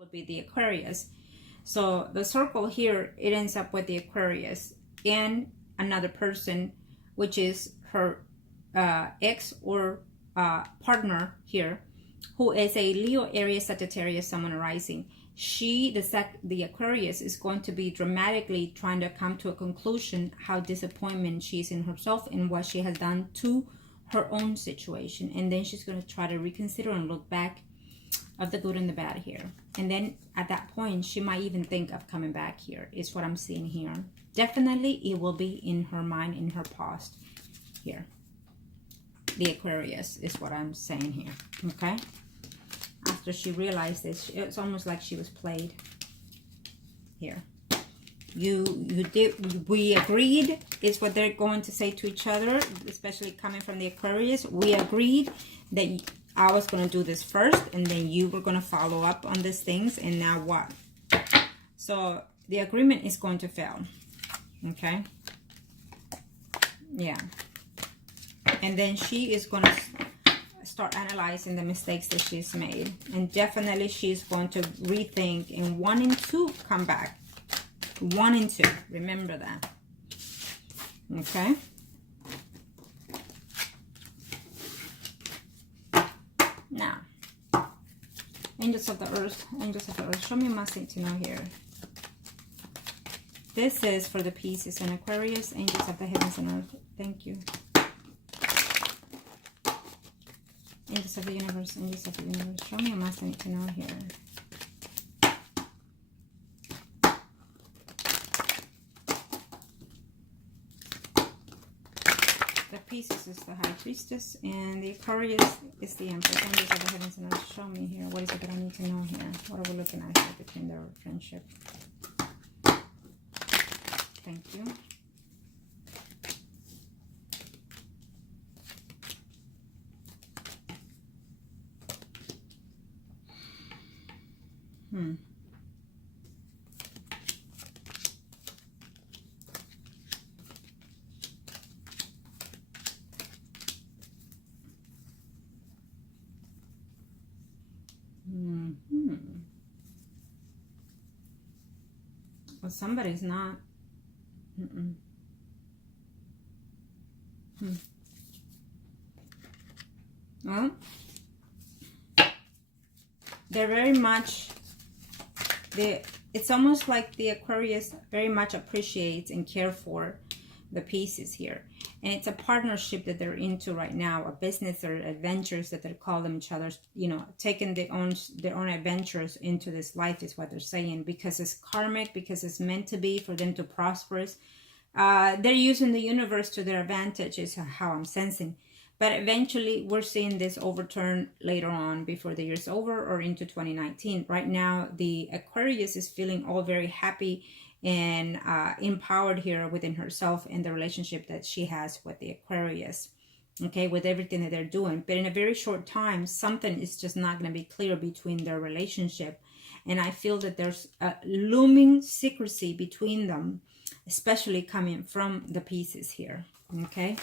would be the Aquarius. So the circle here, it ends up with the Aquarius and another person, which is her ex or partner here, who is a Leo, Aries, Sagittarius, Sun, rising. The Aquarius is going to be dramatically trying to come to a conclusion how disappointment she's in herself and what she has done to her own situation. And then she's going to try to reconsider and look back of the good and the bad here. And then at that point, she might even think of coming back here, is what I'm seeing here. Definitely, it will be in her mind, in her past here. The Aquarius is what I'm saying here, okay? After she realized this, it's almost like she was played here. We agreed, is what they're going to say to each other, especially coming from the Aquarius. We agreed that I was going to do this first, and then you were going to follow up on these things, and now what? So the agreement is going to fail, okay? Yeah. And then she is going to start analyzing the mistakes that she's made, and definitely she's going to rethink and wanting to come back. 1 and 2, remember that, okay? Now, angels of the earth, show me my thing to know here. This is for the Pisces and Aquarius, angels of the heavens and earth. Thank you. Angels of the universe, show me my thing to know here. The Pisces is the High Priestess, and the Aquarius is the Empress. Angels of the heavens and earth, show me here. What is it that I need to know here? What are we looking at here between their friendship? Thank you. Well, somebody's not. Well, they're very much, it's almost like the Aquarius very much appreciates and care for the Pisces here. And it's a partnership that they're into right now, a business or adventures that they call them each other, you know, taking their own adventures into this life is what they're saying, because it's karmic, because it's meant to be for them to prosper. They're using the universe to their advantage is how I'm sensing. But eventually we're seeing this overturn later on, before the year's over or into 2019. Right now, the Aquarius is feeling all very happy and empowered here within herself and the relationship that she has with the Aquarius, okay, with everything that they're doing. But in a very short time, something is just not going to be clear between their relationship. And I feel that there's a looming secrecy between them, especially coming from the Pisces here, okay?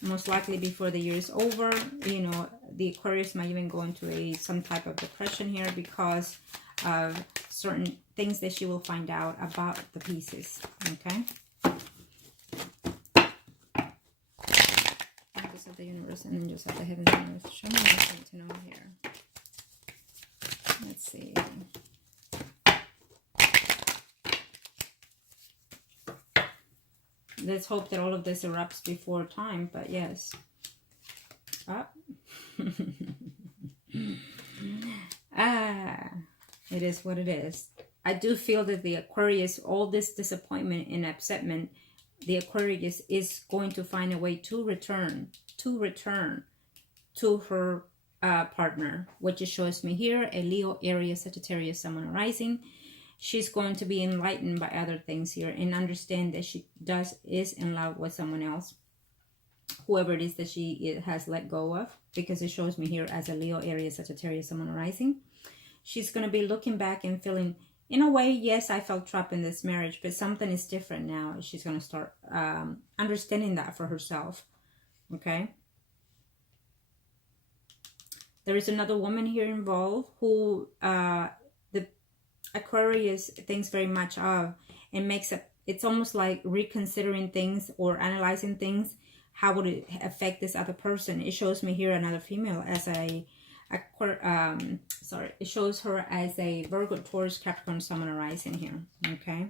Most likely before the year is over, you know, the Aquarius might even go into some type of depression here because of certain things that she will find out about the Pisces, okay? Angels of the universe and angels of the heavens and earth, show me anything to know here. Let's see. Let's hope that all of this erupts before time, but yes. It is what it is. I do feel that the Aquarius, all this disappointment and upsetment, the Aquarius is going to find a way to return to her partner, which it shows me here, a Leo, Aries, Sagittarius, Sun, rising. She's going to be enlightened by other things here and understand that she is in love with someone else, whoever it is that she has let go of, because it shows me here as a Leo, Aries, Sagittarius, Sun, rising. She's going to be looking back and feeling, in a way, yes, I felt trapped in this marriage, but something is different now. She's going to start understanding that for herself, okay? There is another woman here involved who the Aquarius thinks very much of, and makes a, it's almost like reconsidering things or analyzing things. How would it affect this other person? It shows me here another female as a sorry, it shows her as a Virgo, Taurus, Capricorn, Sun, and Rising here. Okay.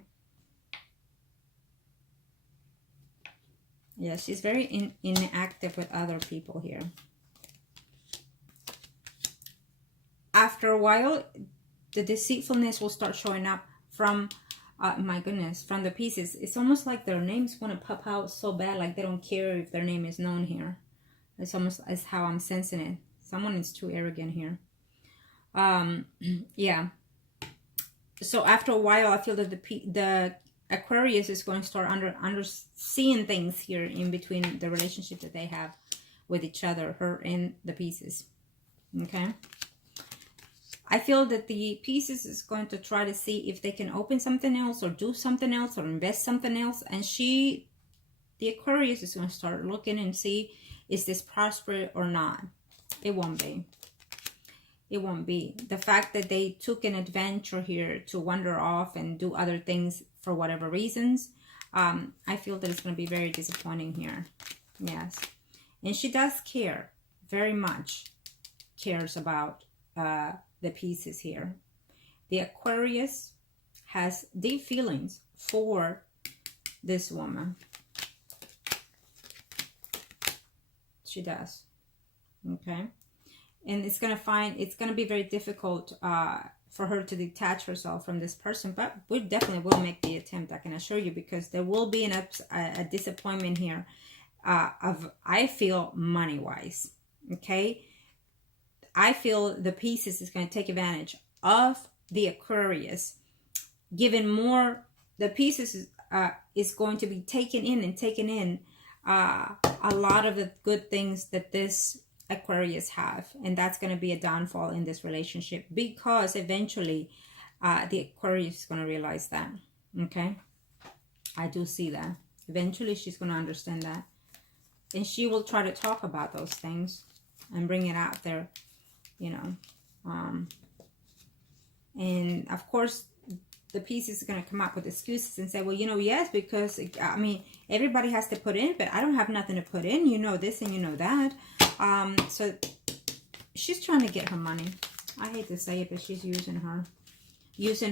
Yeah, she's very inactive with other people here. After a while, the deceitfulness will start showing up from, my goodness, from the Pisces. It's almost like their names want to pop out so bad, like they don't care if their name is known here. It's almost as how I'm sensing it. Someone is too arrogant here. Yeah. So after a while, I feel that the Aquarius is going to start seeing things here in between the relationship that they have with each other, her and the Pisces. Okay. I feel that the Pisces is going to try to see if they can open something else or do something else or invest something else. And the Aquarius is going to start looking and see, is this prosperous or not? It won't be. It won't be. The fact that they took an adventure here to wander off and do other things for whatever reasons, I feel that it's going to be very disappointing here. Yes. And she does care very much. Cares about the Pisces here. The Aquarius has deep feelings for this woman. She does. Okay. And it's going to be very difficult for her to detach herself from this person, but we definitely will make the attempt, I can assure you, because there will be a disappointment here of, I feel, money-wise. Okay. I feel the Pisces is going to take advantage of the Aquarius, giving more. The Pisces is going to be taken in a lot of the good things that this Aquarius have, and that's going to be a downfall in this relationship, because eventually the Aquarius is going to realize that. Okay, I do see that. Eventually she's going to understand that, and she will try to talk about those things and bring it out there. You know, and of course the Pisces is going to come up with excuses and say, well, you know, yes, because I mean, everybody has to put in, but I don't have nothing to put in, you know, this and you know that. So she's trying to get her money. I hate to say it, but she's using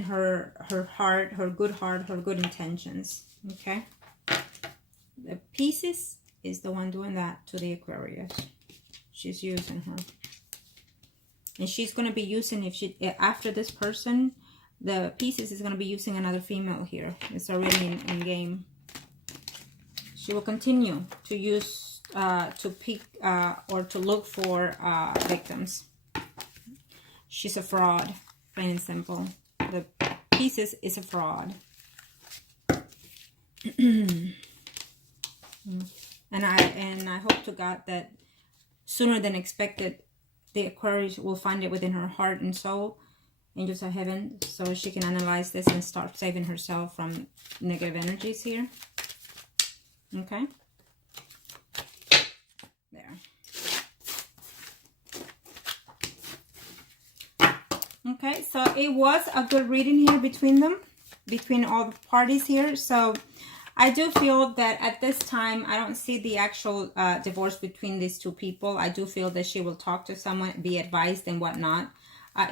her heart, her good intentions. Okay. The Pisces is the one doing that to the Aquarius. She's using her. And she's going to be using, after this person, the Pisces is going to be using another female here. It's already in game. She will continue to use, to pick or to look for victims. She's a fraud, plain and simple. The Pisces is a fraud. And I hope to God that sooner than expected, the Aquarius will find it within her heart and soul, angels of heaven, so she can analyze this and start saving herself from negative energies here. Okay. There. Okay, so it was a good reading here between them, between all the parties here. So I do feel that at this time, I don't see the actual divorce between these two people. I do feel that she will talk to someone, be advised and whatnot.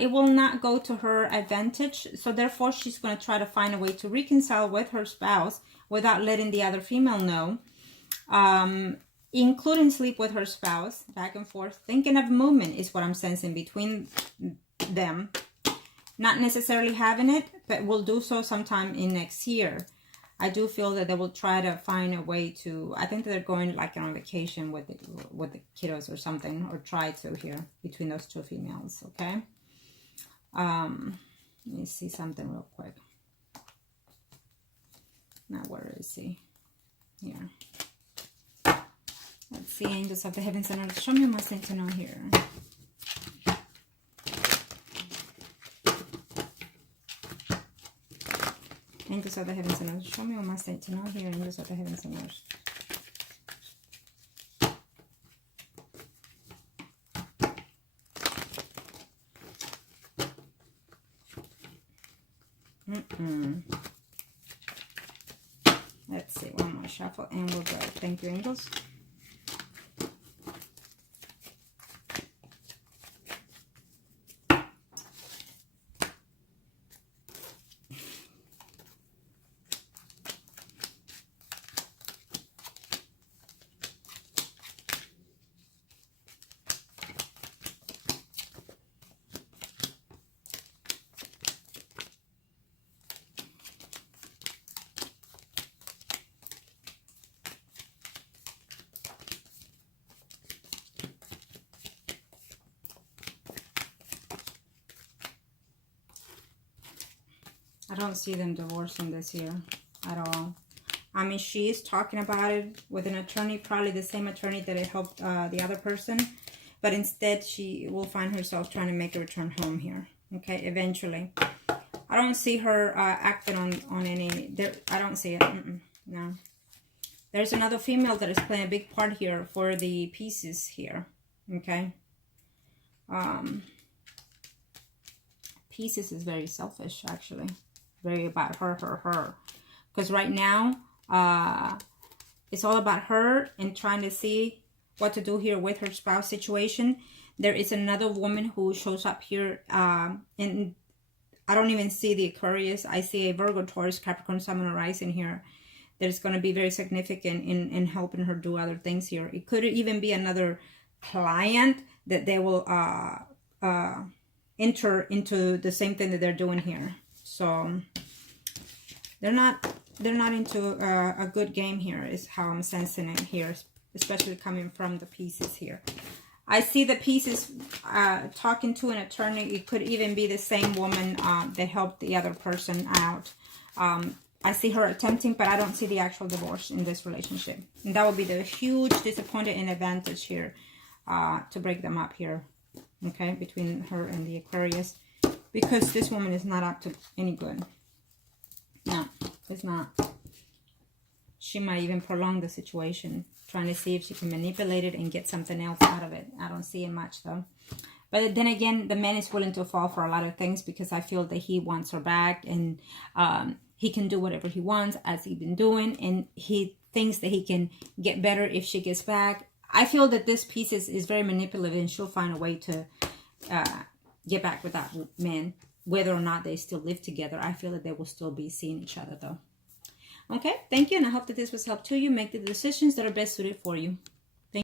It will not go to her advantage. So therefore, she's going to try to find a way to reconcile with her spouse without letting the other female know. Including sleep with her spouse, back and forth. Thinking of movement is what I'm sensing between them. Not necessarily having it, but will do so sometime in next year. I do feel that they will try to find a way to, I think that they're going like on vacation with the kiddos or something, or try to here between those two females, okay? Let me see something real quick. Now, where is he? Here. Let's see, angels of the heavens and earth, show me what I need to know here. Angels of the heavens and earth, show me what must I need to know here, angels of the heavens and earth. Let's see, one more shuffle and we'll go. Thank you, angels. I don't see them divorcing this year at all. I mean, she is talking about it with an attorney, probably the same attorney that it helped the other person. But instead, she will find herself trying to make a return home here. Okay, eventually. I don't see her acting on any... I don't see it. No. There's another female that is playing a big part here for the pieces here. Okay. Pieces is very selfish, actually. Very about her. Because right now, it's all about her and trying to see what to do here with her spouse situation. There is another woman who shows up here, and I don't even see the Aquarius. I see a Virgo, Taurus, Capricorn, Sun, and Rising here. That is going to be very significant in helping her do other things here. It could even be another client that they will enter into the same thing that they're doing here. So they're not into a good game here, is how I'm sensing it here, especially coming from the pieces here. I see the pieces talking to an attorney. It could even be the same woman that helped the other person out. I see her attempting, but I don't see the actual divorce in this relationship. And that would be the huge disappointment and advantage here to break them up here, okay, between her and the Aquarius. Because this woman is not up to any good. No, it's not. She might even prolong the situation, trying to see if she can manipulate it and get something else out of it. I don't see it much, though. But then again, the man is willing to fall for a lot of things because I feel that he wants her back. And he can do whatever he wants, as he's been doing. And he thinks that he can get better if she gets back. I feel that this piece is very manipulative, and she'll find a way to... get back with that man, whether or not they still live together. I feel that they will still be seeing each other, though. Okay, thank you, and I hope that this was helpful to you. Make the decisions that are best suited for you.